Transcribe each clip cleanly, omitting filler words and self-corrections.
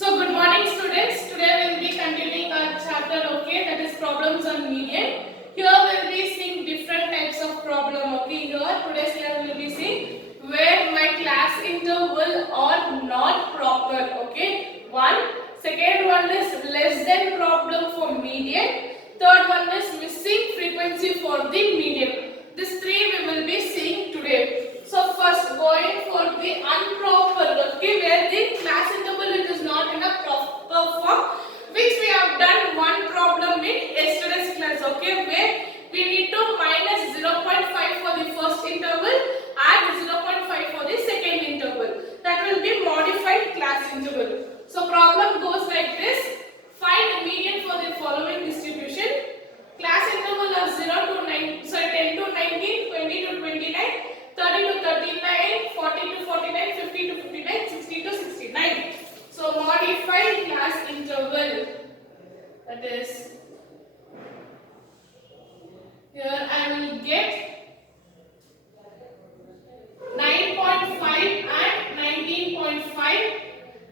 So good morning students. Today we will be continuing our chapter, okay, that is problems on median. Here we will be seeing different types of problem, okay. Here today's class we will be seeing where my class interval are not proper, okay. Second one is less than problem for median. Third one is missing frequency for the median. These three we will be seeing today. So first going for the improper, okay, where the class interval it is not in a proper form, which we have done one problem in yesterday's class, okay, where we need to minus 0.5 for the first interval and 0.5 for the second interval. That will be modified class interval. So problem goes like this: find median for the following distribution. Class interval of 10 to 19, 20 to 29, 30 to 39, 40 to 49, 50 to 59, 60 to 69. So modified class interval, that is, here I will get 9.5 and 19.5,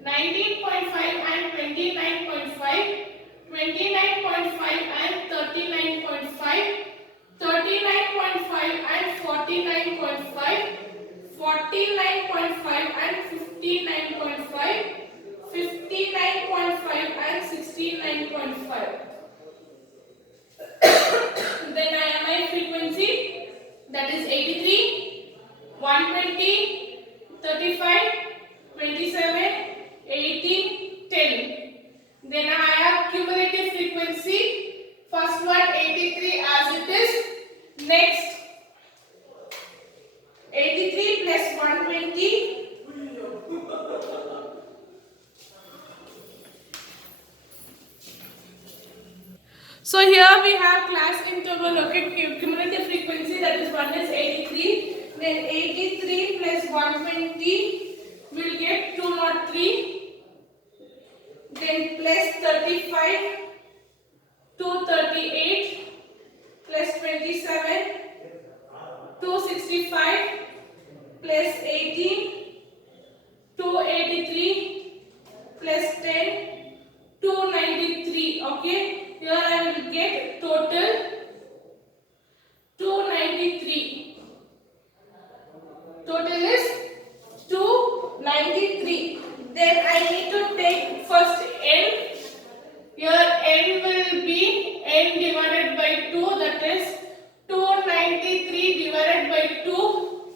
19.5 and 29.5, 29.5 and 39.5, 39.5 and 49.5, 49.5 and 59.5, 59.5 and 69.5. Then IMI frequency, that is 83, 120, 35, 27, 18, 10. Then I have cumulative frequency. First one 83 as it is. Next 83 plus 120. So here we have class interval, okay, cumulative frequency, that is one is 83. Then 83 plus 120 will get 203. Then plus 35, 238 plus 27, 265 plus 18, 283 plus 10, 293. Okay. Here I will get total 293. Total is 293. Then I need to take first n. Here n will be n divided by 2, that is 293 divided by 2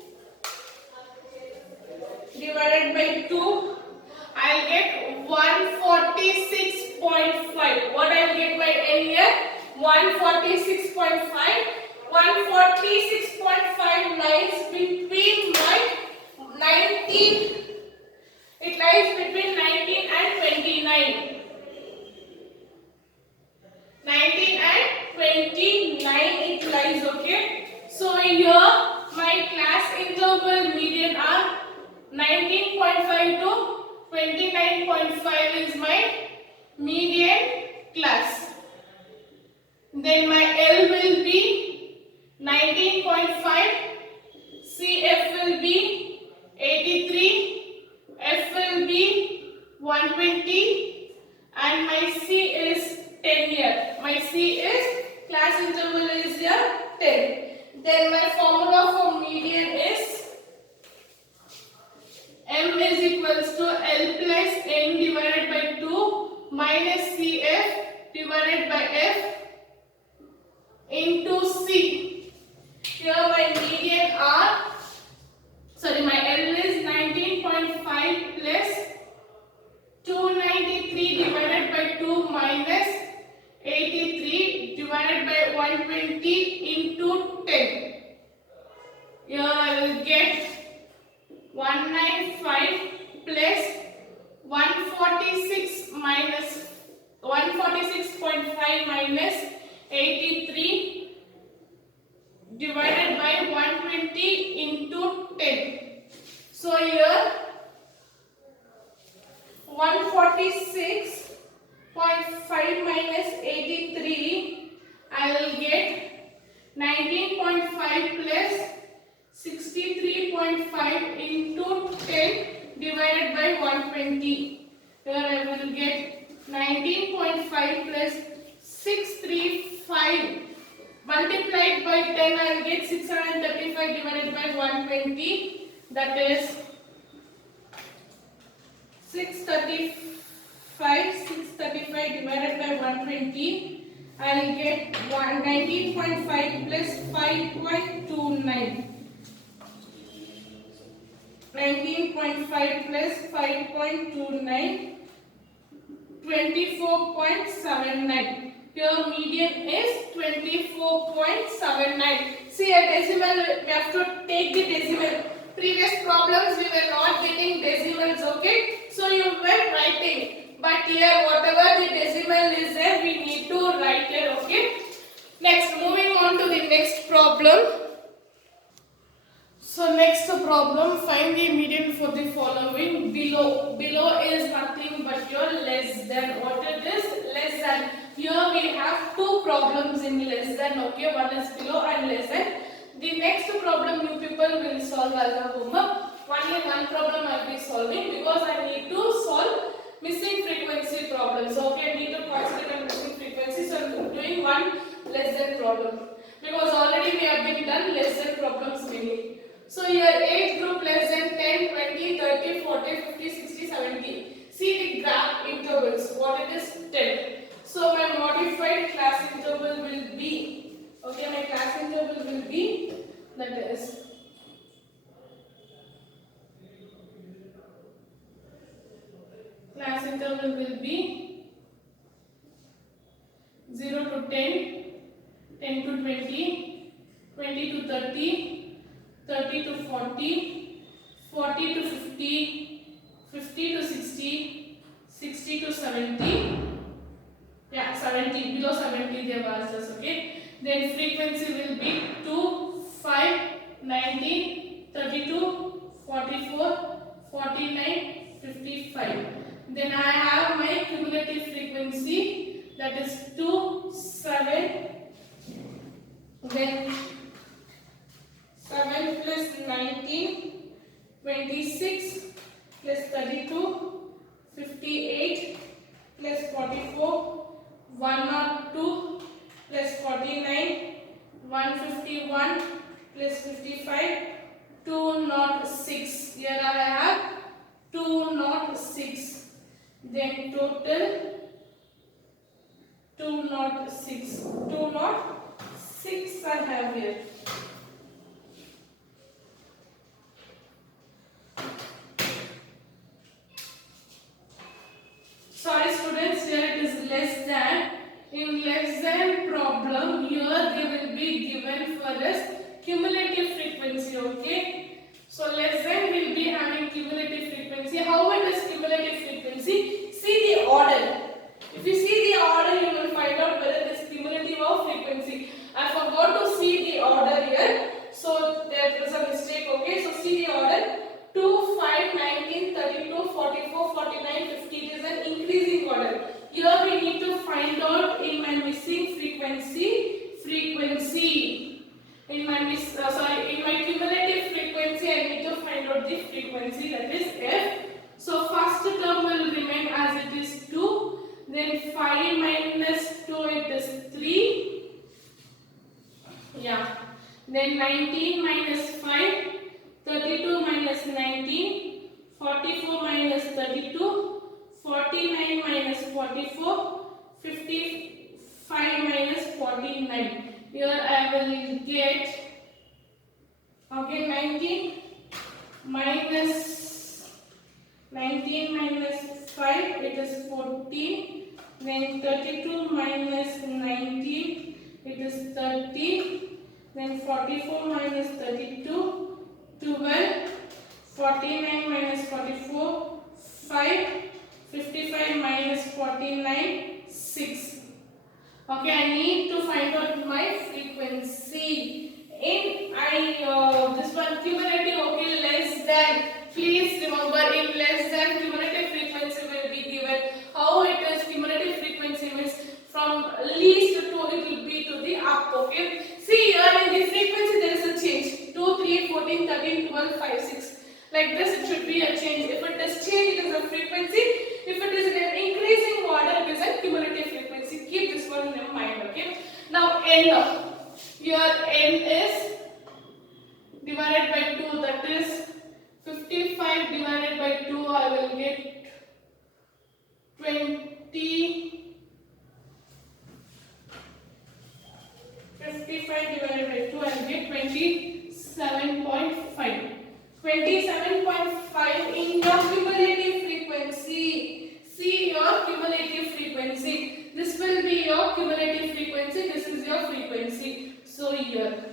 divided by 2. I'll get 146.5. What I'll get by n here? 146.5. 146.5 lies between my 19. It lies between 19 and 29. 19 and 29 it lies, okay. So here my class interval median are 19.5 to 29.5 is my median class. Then my L will be 19.5, CF will be 83, F will be 120, and my C is 10 here. My C is, class interval is here 10. Then my formula for median is M is equals to L plus N divided by 2 minus CF divided by F into C. Here my median are, my L is 19.5 plus 293 divided by 2 minus 83 divided by 120 into 10. Here I will get 195 plus 146 minus 146.5 minus 83 divided by 120 into 10. So here 146.5 minus 83, I will get 19.5 plus 63.5 into 10 divided by 120. Here I will 19.5 plus 635 multiplied by 10, I will get 635 divided by 120, that is 635 divided by 120, I will get 19.5 plus 5.29. 19.5 plus 5.29, 24.79. Here median is 24.79. See a decimal, we have to take the decimal. Previous problems we were not getting decimals, okay? So you were writing. But here whatever the decimal is there, we need to write here, okay? Next, moving on to the next problem. So next problem, find the median for the following below. Below is nothing but your less than. What it is? Less than. Here we have two problems in less than, okay? One is below and less than. The next problem you people will solve as a homework. Only one problem I will be solving because I need to solve missing frequency problems. Okay, I need to concentrate on missing frequency. So I am doing one less than problem. Because already we have been done less than problems many. So here age group less than 10, 20, 30, 40, 50, 60, 70. See the graph intervals. What it is? 10. So my modified class interval will be, okay, my class interval will be, that is, class interval will be 0 to 10, 10 to 20, 20 to 30, 30 to 40, 40 to 50, 50 to 60, 60 to 70. Yeah, 70, below 70 they have asked us, okay. Then frequency will be 2, 5, 19, 32, 44, 49, 55. Then I have my cumulative frequency, that is 2, 7, then 7 plus 19, 26 plus 32, 58 plus 44, 102 plus 49, 151 plus 55, 206. Here I have 206. Then total 206. 206 I have here. Sorry students, here it is less than. In less than problem, here they will be given for us cumulative frequency, okay? So less than will be having cumulative frequency. How it is cumulative frequency? See the order. If you see the order, you will find out whether it is cumulative or frequency. I forgot to see the order here. So there was a mistake, okay? So see the order. 2, 5, 19, 32, 44, 49, 50. It is an increasing order. Here we need to find out in my missing frequency. In my cumulative frequency, I need to find out the frequency, that is F. So first term will remain as it is 2. Then 5 minus 2, it is 3. Yeah. Then 19 minus 5. 32 minus 19, 44 minus 32, 49 minus 44, 55 minus 49. Here I will get, okay, 19 minus 5, it is 14. Then 32 minus 19, it is 30. Then 44 minus 32. 12, 49 minus 44, 5, 55 minus 49, 6. Okay, I need to find out my frequency. In this one cumulative, okay, less than. Please remember, in less than cumulative frequency will be given. How it is cumulative frequency means from least to it will be to the up, okay. See here in the frequency there is a change. 2, 3, 14, 13, 12, 5, 6. Like this it should be a change. If it is change, it is a frequency. If it is in an increasing order, it is a cumulative frequency. 55 divided by 2, I will get 27.5. 27.5 in your cumulative frequency. See your cumulative frequency. This will be your cumulative frequency. This is your frequency. So here.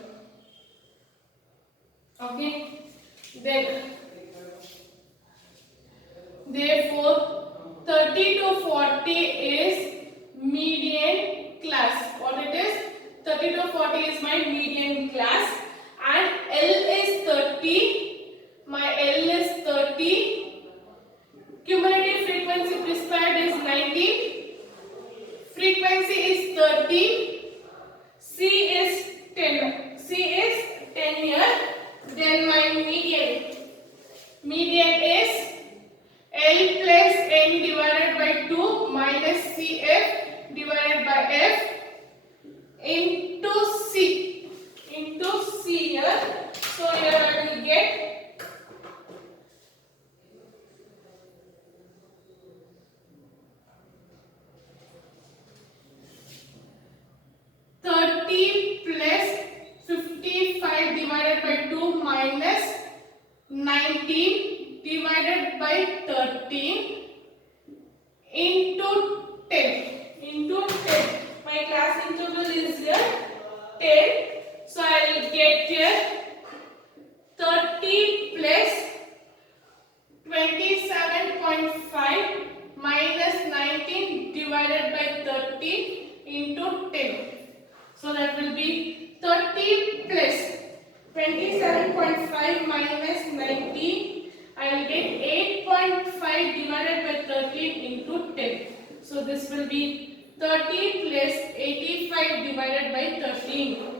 Okay. Then, therefore, 30 to 40 is median class. What it is? 30 to 40 is my median class, and L is 30. My L is 30. Cumulative frequency prescribed is 90. Frequency is 30. C is 10. C is 10 here. Then my median is L plus N divided by 2 minus CF divided by F into C here. So here I will get 30 plus 55 divided by 2 minus 19 divided by 13 into 10. My class interval is here 10. So I will get here 30 plus 27.5 minus 19 divided by 30 into 10. So that will be 30 plus 27.5 minus 90. I will get 8.5 divided by 13 into 10. So this will be 30 plus 85 divided by 13.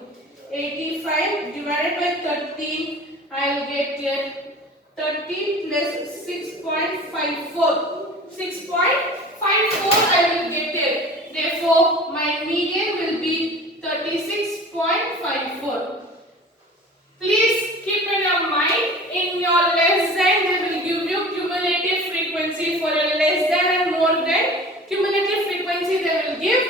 85 divided by 13. I will get here 30 plus 6.54. 6.54 I will get here. Therefore, my median will be 36.54. Please keep in your mind, in your less than they will give you cumulative frequency. For your less than and more than, cumulative frequency they will give.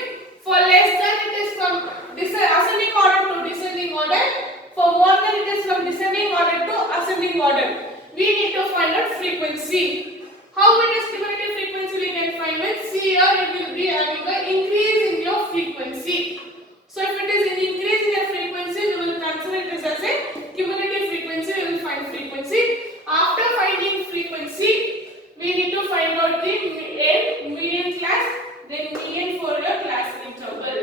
For less than it is from ascending order to descending order. For more than it is from descending order to ascending order. We need to find out frequency. How it is cumulative frequency we can find it. See here it will be having an increase in your frequency. So if it is an increase in your frequency, we will consider it as a cumulative frequency. We will find frequency. After finding frequency, we need to find out the median class, then median for your class interval.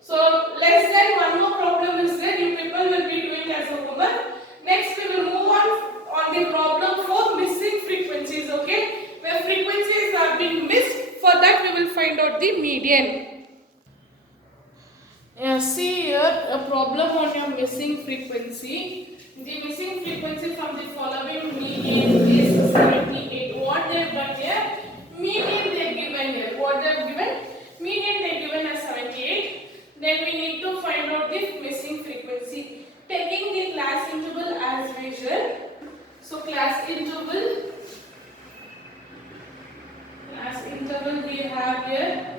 So less than one more problem is there. You people will be doing as a homework. Next we will move on the problem for missing frequencies. Okay, where frequencies are being missed. For that we will find out the median. See here a problem on your missing frequency. The missing frequency from the following median is 78. What they have got here? Median they have given here. What they have given? Median they have given as 78. Then we need to find out the missing frequency. Taking the class interval as usual. So class interval we have here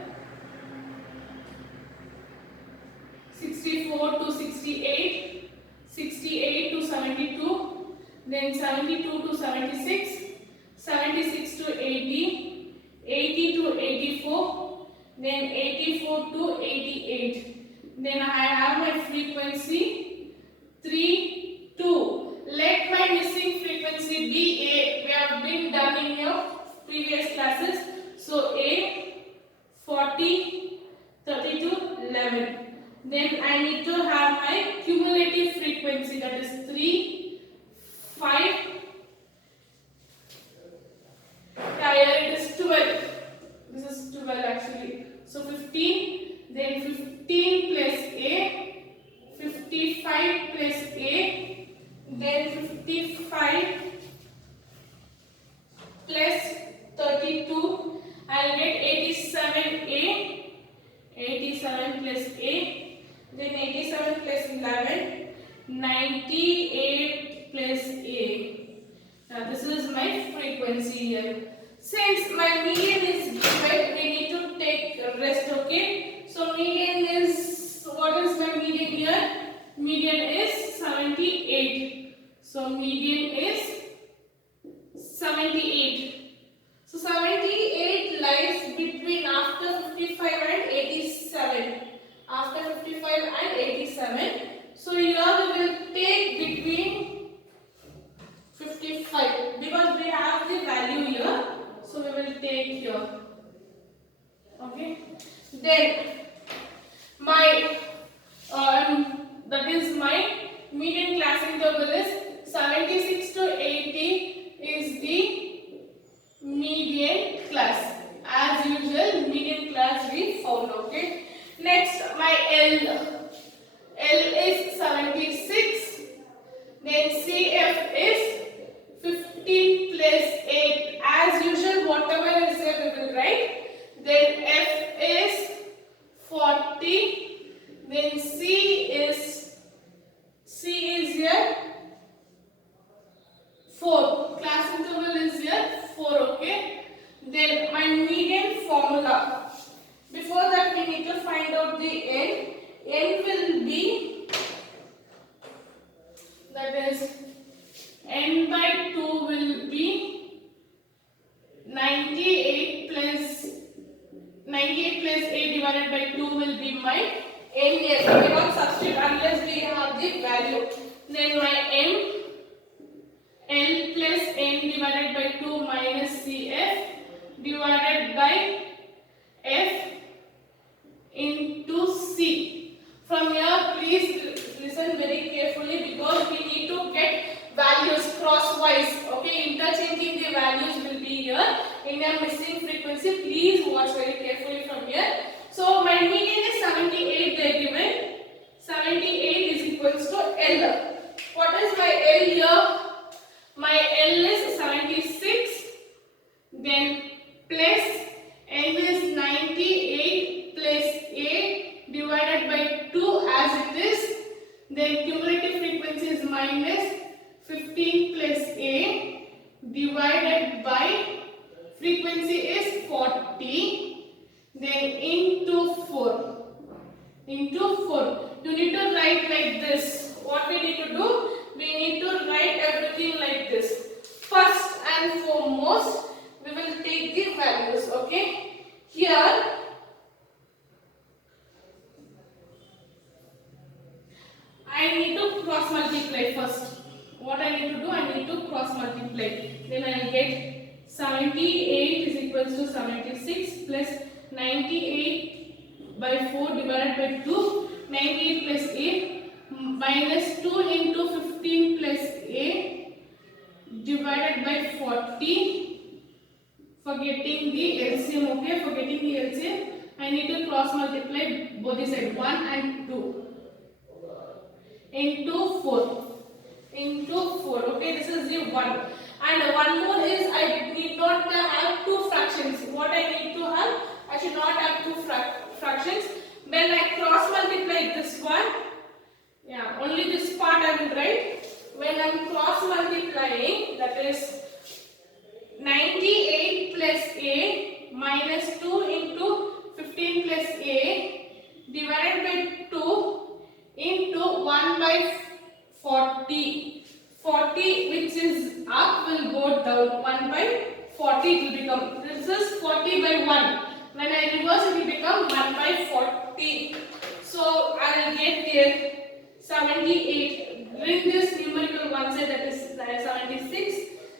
64 to 68, 68 to 72, then 72 to 76, 76 to 80, 80 to 84, then 84 to 88. Then I have my frequency 3, 2. Let my missing frequency be A. We have been done in your previous classes. So A 40, 32, 11. Then I need to have my cumulative frequency, that is 3, 5. Here it is 12. This is 12 actually. So 15. Then 15 plus A. 55 plus A. Then 55 plus 32. I'll get 87A. 87 plus A. Then 87 plus 11, 98 plus A. Now this is my frequency here. Since my median is given, we need to take Okay, then my that is my median class interval is 76 to 80 is the median class. As usual, median class we found. Okay, next my L is 76, then CF is 15 plus 8. As usual, whatever is there we will write. Then F is 40, then C is here 4. Class interval is here 4. Okay, then my median formula. Before that we need to find out the n. N will be, that is n by 2 will be 98 plus 8 divided by 2 will be my n. Yes, we cannot substitute unless we have the value. Then my n, L plus n divided by 2 minus CF divided by F into C. From here, please listen very carefully because we need to get values crosswise. Okay, interchanging the values will be here. In a missing frequency, please watch very carefully from here. So my median is 78. They are given 78 is equals to L. What is my L here? My L is 76. Then plus N is 98 plus A divided by 2 as it is. Then cumulative frequency is minus 15 plus A divided by frequency is 40. Then into 4. You need to write like this. What we need to do? We need to write everything like this. First and foremost, we will take the values. Okay, here I need to cross multiply first. What I need to do? I need to cross multiply. Then I will get 78 is equals to 76 plus 98 by 4 divided by 2. 98 plus A minus 2 into 15 plus A divided by 40. Forgetting the LCM. Okay, forgetting the LCM. I need to cross multiply both the sides. 1 and 2 into 4. Okay, this is the 1. And one more is I need not have two fractions. What I need to have? I should not have two fractions. When I cross multiply this one, yeah, only this part I will write. When I am cross multiplying, that is 98 plus A minus 2 into 15 plus A divided by 2 into 1 by 40. 40 which is up will go down. 1 by 40 it will become. This is 40 by 1. When I reverse it will become 1 by 40. So I will get here 78. Bring this numerical one side, that is 76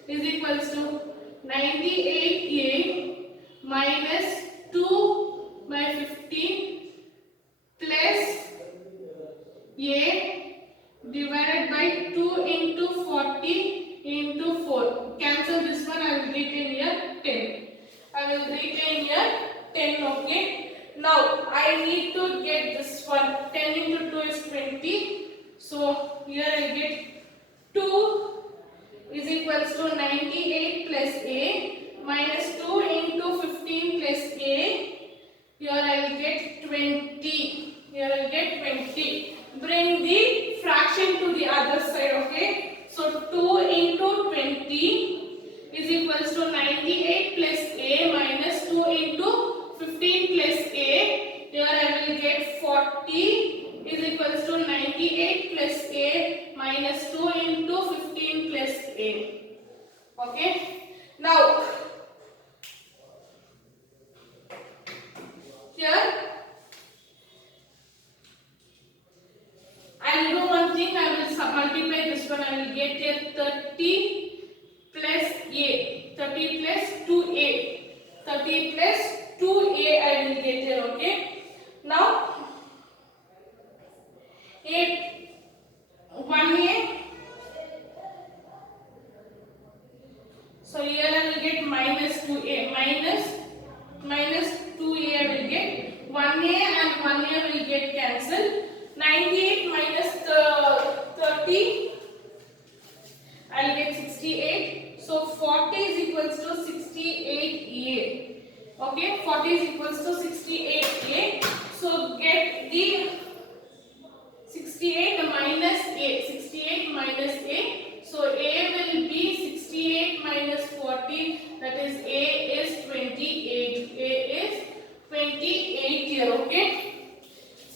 is equals to 98A minus 2 by 15 plus A divided by 2 into 40 into 4. Cancel this one, I will retain here 10. I will retain here 10. Okay. Now I need to get this one. 10 into 2 is 20. So here I get 2 is equals to 98 plus A minus 2 into 15 plus A. Here I will get 20. Here I will get 20. Bring the fraction to the other side. Okay. So 2 into 20 is equals to 98 plus A minus 2 into 15 plus A. Here I will get 40 is equals to 98 plus A minus 2 into 15 plus A. Okay. Now here I will do one thing. I will multiply this one. I will get here 30 plus A. 30 plus 2A. 30 plus plus 2a I will get here. Okay, now 1a, so here I will get minus 2a, minus 2a I will get, 1a and 1a will get cancelled. 98 minus 30, I will get 68. So 40 is equals to 68a. Okay, 40 is equals to 68a. So get the 68 minus a, 68 minus a. So a will be 68 minus 40, that is a is 28. A is 28 here. Okay,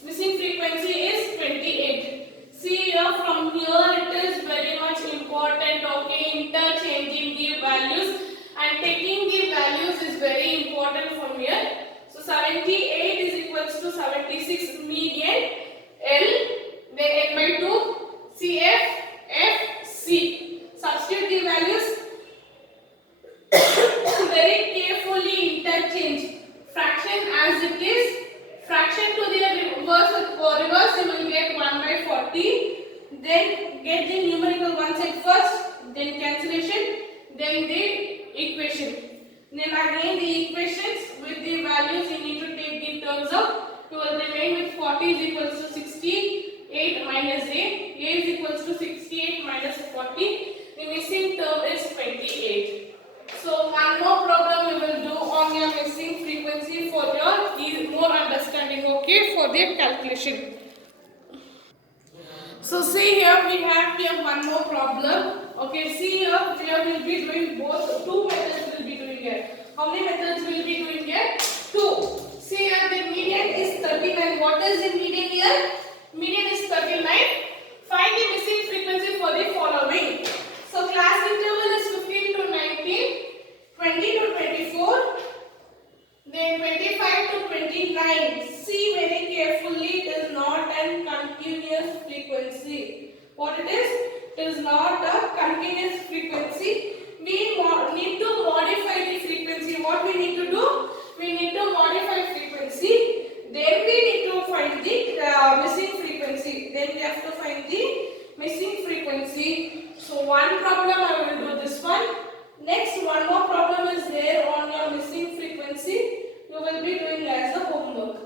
missing frequency is 28. See here, from here it is very much important. Okay, interchanging the values and taking the values is very important from here. So 78 is equals to 76 median L, then n by 2 CF F C. Substitute the values. Very carefully interchange fraction as it is. Fraction to the reverse you will get 1 by 40. Then get the numerical one side first, then cancellation, then the equation. Then again the equations with the values you need to take the terms up. You will remain with 40 is equals to 68 minus a is equals to 68 minus 40. The missing term is 28. So one more problem we will do on your missing frequency for your more understanding. Okay, for the calculation. So see here we have here one more problem. Okay, see here we will be doing both, two methods will be doing here. How many methods will be doing here? Two. See here the median is 39. What is the median here? Median is 39. Find the missing frequency for the following. So class interval is 15 to 19, 20 to 24, then 25 to 29. See very carefully, it is not a continuous frequency. What it is? It is not a continuous frequency. We need to modify the frequency. What we need to do? We need to modify frequency. Then we need to find the missing frequency. Then we have to find the missing frequency. So one problem I will do this one. Next one more problem is there on your missing frequency. You will be doing as a homework.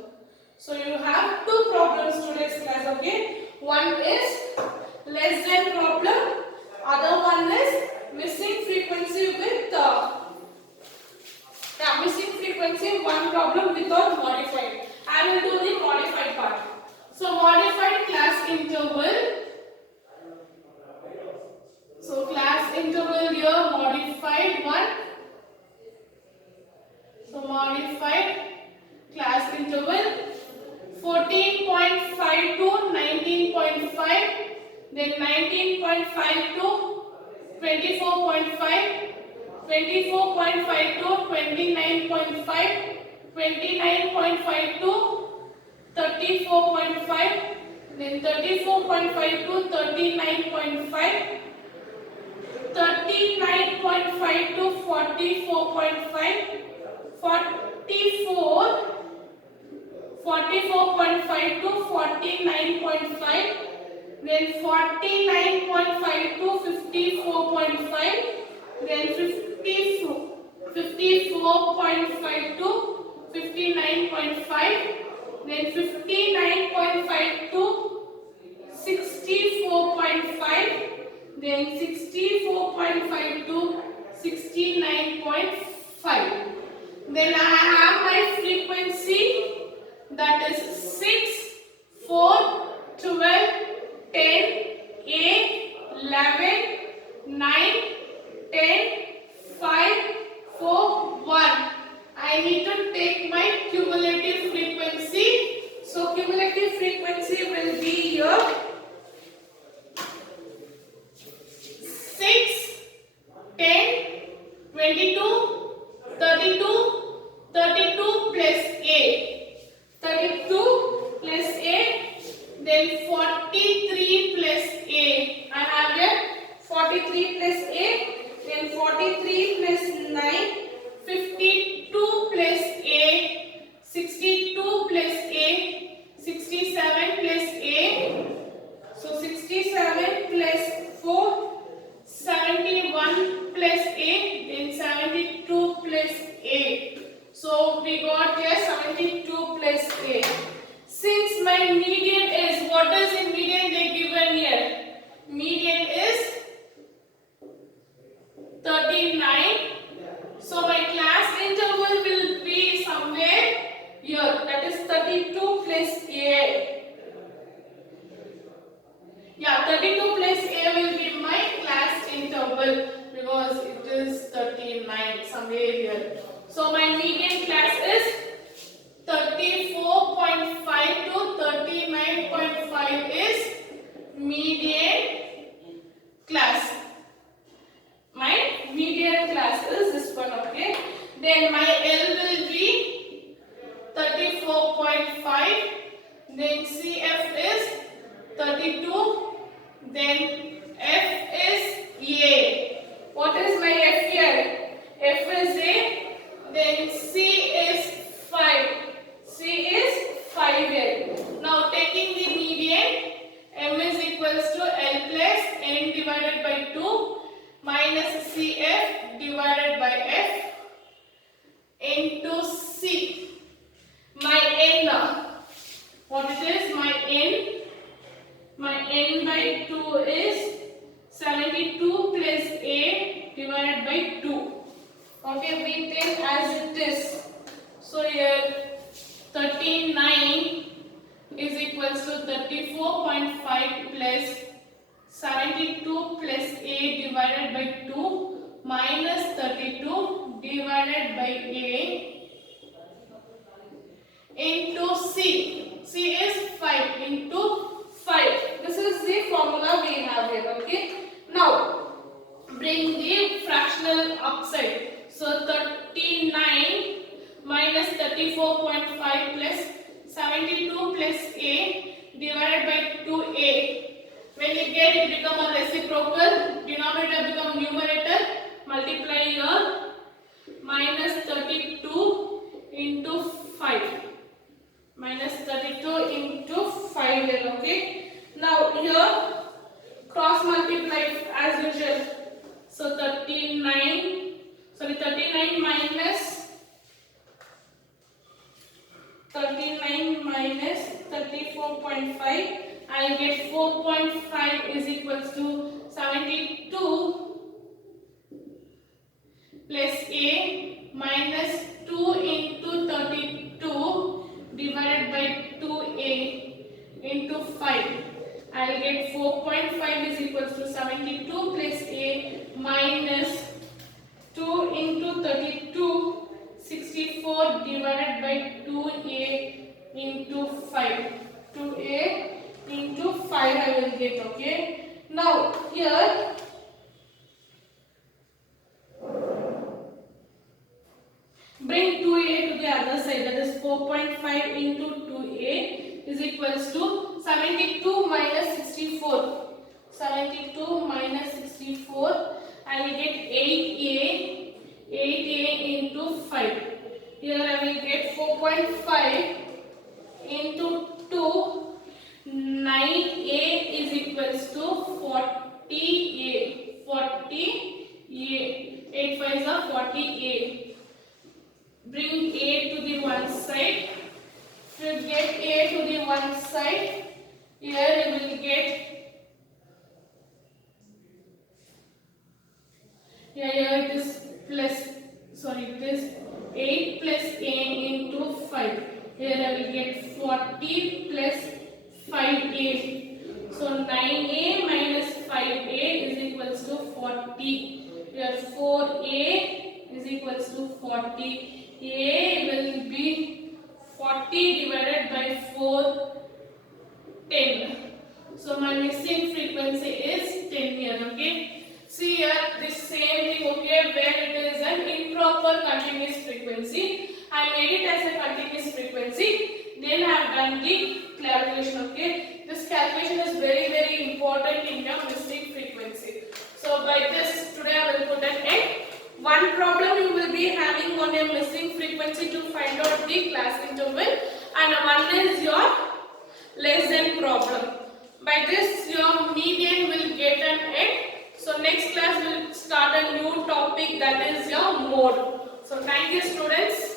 So you have two problems today's class. Okay, one is less than problem, other one is missing frequency with missing frequency, one problem without modified. I will do the modified part. So modified class interval. So class interval here modified one. So modified class interval 14.5 to 19.5, then 19.5 to 24.5, 24.5 to 29.5, 29.5 to 34.5, then 34.5 to 39.5, 39.5 to 44.5, 44.5 to 49.5, then 49.5 to 54.5, then 54.5 to 59.5, then 59.5 to 64.5, then 64.5 to 69.5. Then I have my frequency, that is 6, 4, 12, 10, 8, 11, 9, 10, 5, 4, 1. I need to take my cumulative frequency. So cumulative frequency will be here 6, 10, 22, 32, 32 plus 8. 32 plus 8, got here 72 plus A. Since my median is, what is in median they given here? Median is 39. So my class interval will be somewhere here. That is 32 plus A. Yeah, 32 plus A will be my class interval because it is 39 somewhere here. So my median class is 34.5 to 39.5 is median class. My median class is this one, okay. Then my L will be 34.5. Then CF is 32. Then F is A. What is my F here? F is A. Then C is 5. C is 5L. Now taking the median, M is equals to L plus N divided by 2 minus CF divided by F into C. My N, what it is? My N by 2 is 72 plus A divided by 2. Okay, we take as it is. So here 39 is equals to 34.5 plus 72 plus A divided by 2 minus 32 divided by A into C. C is 5 into 5. This is the formula we have here. Okay. Now bring the fractional upside. So 39 minus 34.5 plus 72 plus A divided by 2A. When you get it become a reciprocal, denominator become numerator, multiply here, minus 32 into 5. Minus 32 into 5 here, okay. Now here cross multiply as usual. So 39 minus 34.5, I get 4.5 is equals to 72 plus A minus 2 into 32 divided by 2A into 5. I'll get 4.5 is equals to 72 plus A minus 2 into 32, 64 divided by 2A into 5. 2A into 5 I will get, okay. Now here bring 2A to the other side, that is 4.5 into 2A is equals to 72 minus 64. 72 minus 64, I will get 8A into 5. Here I will get 4.5 into 2, 9A is equals to 40A. 40A. 8 5s are 40A. Bring A to the one side. If you get A to the one side, here you will get, here it is plus, it is 8 plus A into 5. Here I will get 40 plus 5A. So 9A minus 5A is equals to 40. Here 4A is equals to 40. A will be 40 divided by 4, 10. So my missing frequency is 10 here, okay. See here this same thing, okay, where it is an improper continuous frequency, I made it as a continuous frequency, then I have done the calculation, okay. This calculation is very, very important in your missing frequency. So by this today I will put an end. One problem you will be having on your missing frequency to find out the class interval, and one is your less than problem. By this your median will get an end. So next class will start a new topic, that is your mode. So thank you students.